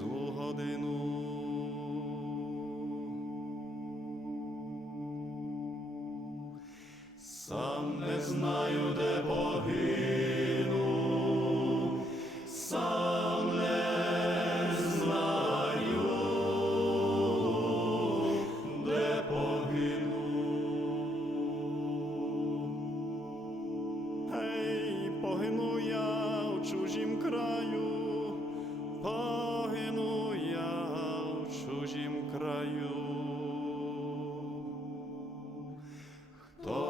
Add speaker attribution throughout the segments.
Speaker 1: злу годину. Сам не знаю, де погину,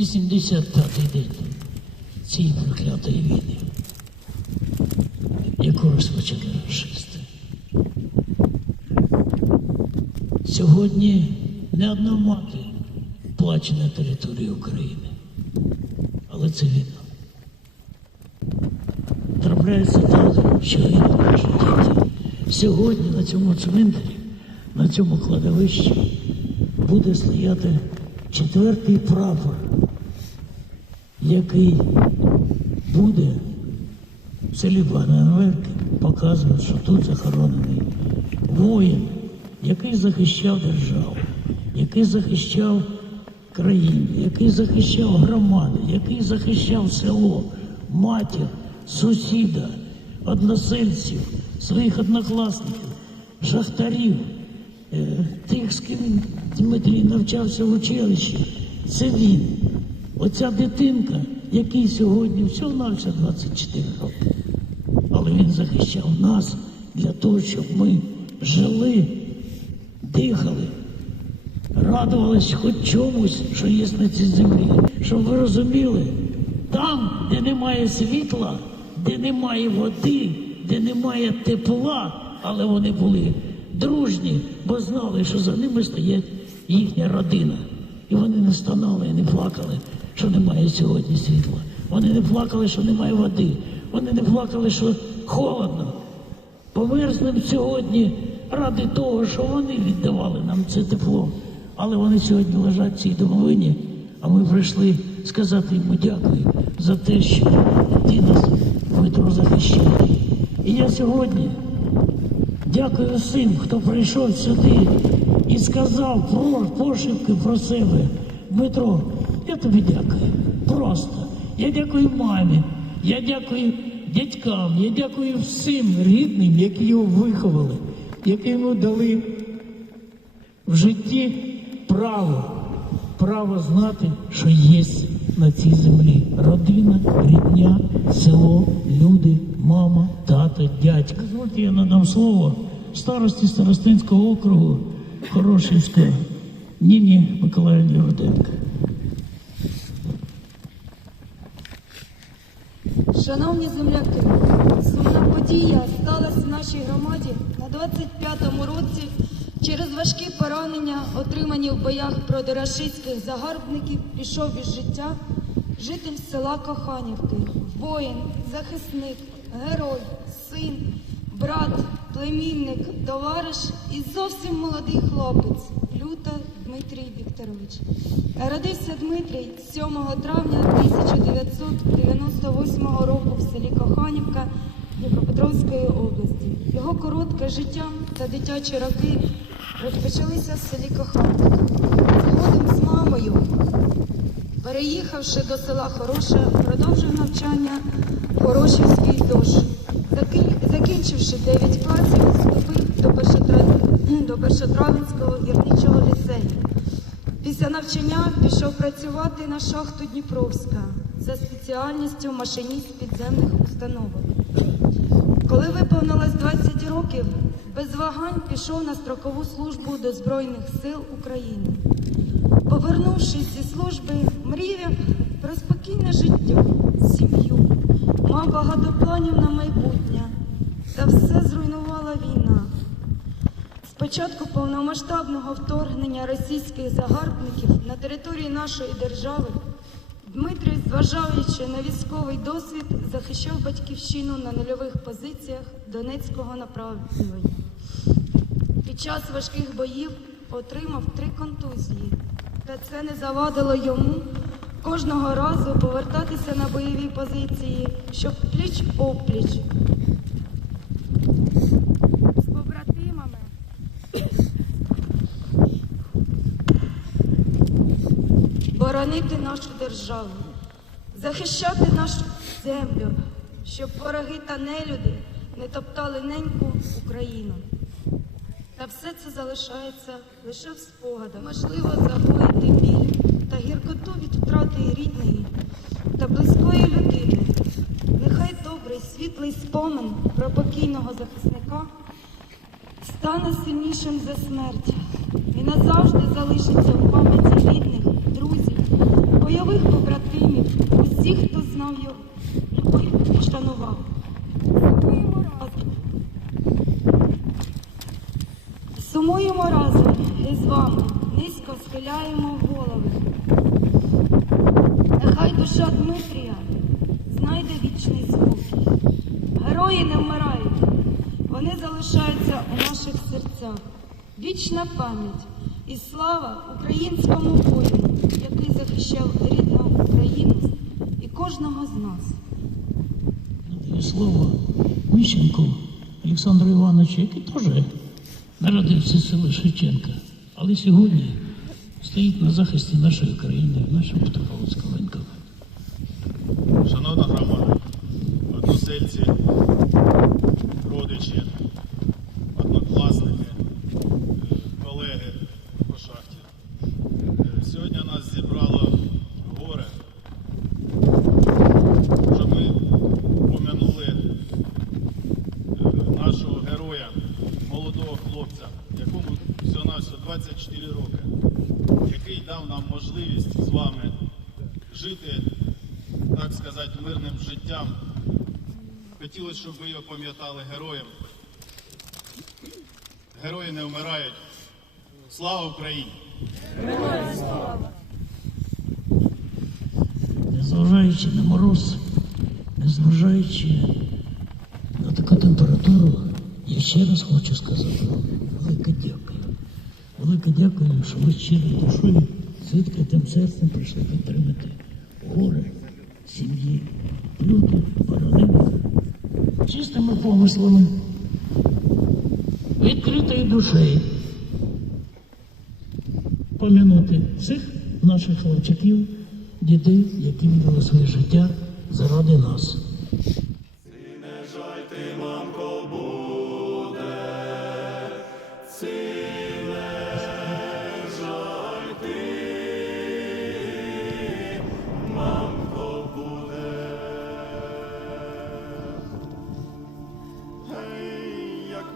Speaker 2: 85-й день цієї проклятої війни, яку розпочали расисти. Сьогодні не одна мати плаче на території України, але це війна. Трапляється так, що гинуть наші діти. Сьогодні на цьому цвинтарі, на цьому кладовищі буде стояти четвертий прапор, який буде в селі Багнанверки показувати, що тут захоронений воїн, який захищав державу, який захищав країну, який захищав громади, який захищав село, матір, сусіда, односельців, своїх однокласників, шахтарів, е, тих, з ким Дмитрій навчався в училищі. Це він. Оця дитинка, який сьогодні всього нався 24 роки. Але він захищав нас для того, щоб ми жили, дихали, радувались хоч чомусь, що є на цій землі. Щоб ви розуміли, там, де немає світла, де немає води, де немає тепла, але вони були дружні, бо знали, що за ними стоять їхня родина. І вони не стонали не плакали, що немає сьогодні світла. Вони не плакали, що немає води. Вони не плакали, що холодно. Померзнем сьогодні ради того, що вони віддавали нам це тепло. Але вони сьогодні лежать в цій домовині, а ми прийшли сказати йому дякую за те, що ти нас Дмитро захищав. І я сьогодні дякую всім, хто прийшов сюди і сказав про пошивки про себе. Дмитро, я тобі дякую. Просто. Я дякую мамі, я дякую дядькам, я дякую всім рідним, які його виховали, які йому дали в житті право, право знати, що є на цій землі. Родина, рідня, село, люди, мама, тато, дядько. Дозвольте, я надам слово старості Старостинського округу Хорошівська Ніні Миколаївні Руденко.
Speaker 3: Шановні земляки, сумна подія сталася в нашій громаді на 25-му році через важкі поранення, отримані в боях проти рашистських загарбників, пішов із життя житель села Коханівки, воїн, захисник, герой, син, брат, племінник, товариш і зовсім молодий хлопець Люта Дмитрій Вікторович. Народився Дмитрій 7 травня 1998 року Коханівка Дніпропетровської області. Його коротке життя та дитячі роки розпочалися в селі Коханівка. Згодом з мамою Переїхавши до села Хороше, продовжив навчання в Хорошівській. Заки- Закінчивши 9 класів, вступив до Першотравенського гірничого ліцею. Після навчання пішов працювати на шахту Дніпровська за спеціальністю машиніст підземних установок. Коли виповнилось 20 років, без вагань пішов на строкову службу до Збройних сил України. Повернувшись зі служби, мріяв про спокійне життя, сім'ю, мав багато планів на майбутнє, та все зруйнувала війна. Початку повномасштабного вторгнення російських загарбників на території нашої держави Дмитрий, зважаючи на військовий досвід, захищав батьківщину на нульових позиціях Донецького направлення. Під час важких боїв отримав три контузії, та це не завадило йому кожного разу повертатися на бойові позиції, щоб пліч опліч з побратимами боронити нашу державу, захищати нашу землю, щоб вороги та нелюди не топтали неньку Україну. Та все це залишається лише в спогадах. Можливо, загоїти біль та гіркоту від втрати рідної та близької людини. Нехай добрий світлий спомин про покійного захисника стане сильнішим за смерть і назавжди залишиться в пам'яті рідних, бойових побратимів, усіх, хто знав його, любив і шанував. Сумуємо разом. Сумуємо разом із вами, низько схиляємо голови. Нехай душа Дмитрія знайде вічний спокій. Герої не вмирають, вони залишаються у наших серцях. Вічна пам'ять і слава українському воїну, захищав рідну Україну і кожного з нас.
Speaker 2: Надаю слово Міщенку Олександру Івановичу, який теж народився з села Шевченка, але сьогодні стоїть на захисті нашої країни, в нашому Петропавловському.
Speaker 1: Шановна громада, односельці, родичі, однокласники, е, колеги по шахті. Е, Сьогодні нас зібрало горе, щоб ми помянули е, нашого героя, молодого хлопця, якому всього-навсього 24 роки, який дав нам можливість з вами жити так сказати, мирним життям. Хотілося, щоб ви його пам'ятали героєм. Герої не вмирають. Слава Україні!
Speaker 2: Незважаючи на мороз, незважаючи на таку температуру, я ще раз хочу сказати вам велике дякую. Велике дякую, що ви щирою душою, з відкритим серцем прийшли підтримати горе сім'ї, люди, боронилися чистими помислами, відкритою душею. Пам'ятати цих наших хлопчиків, дітей, які віддали своє життя заради нас.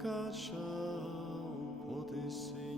Speaker 1: nunca já o ser.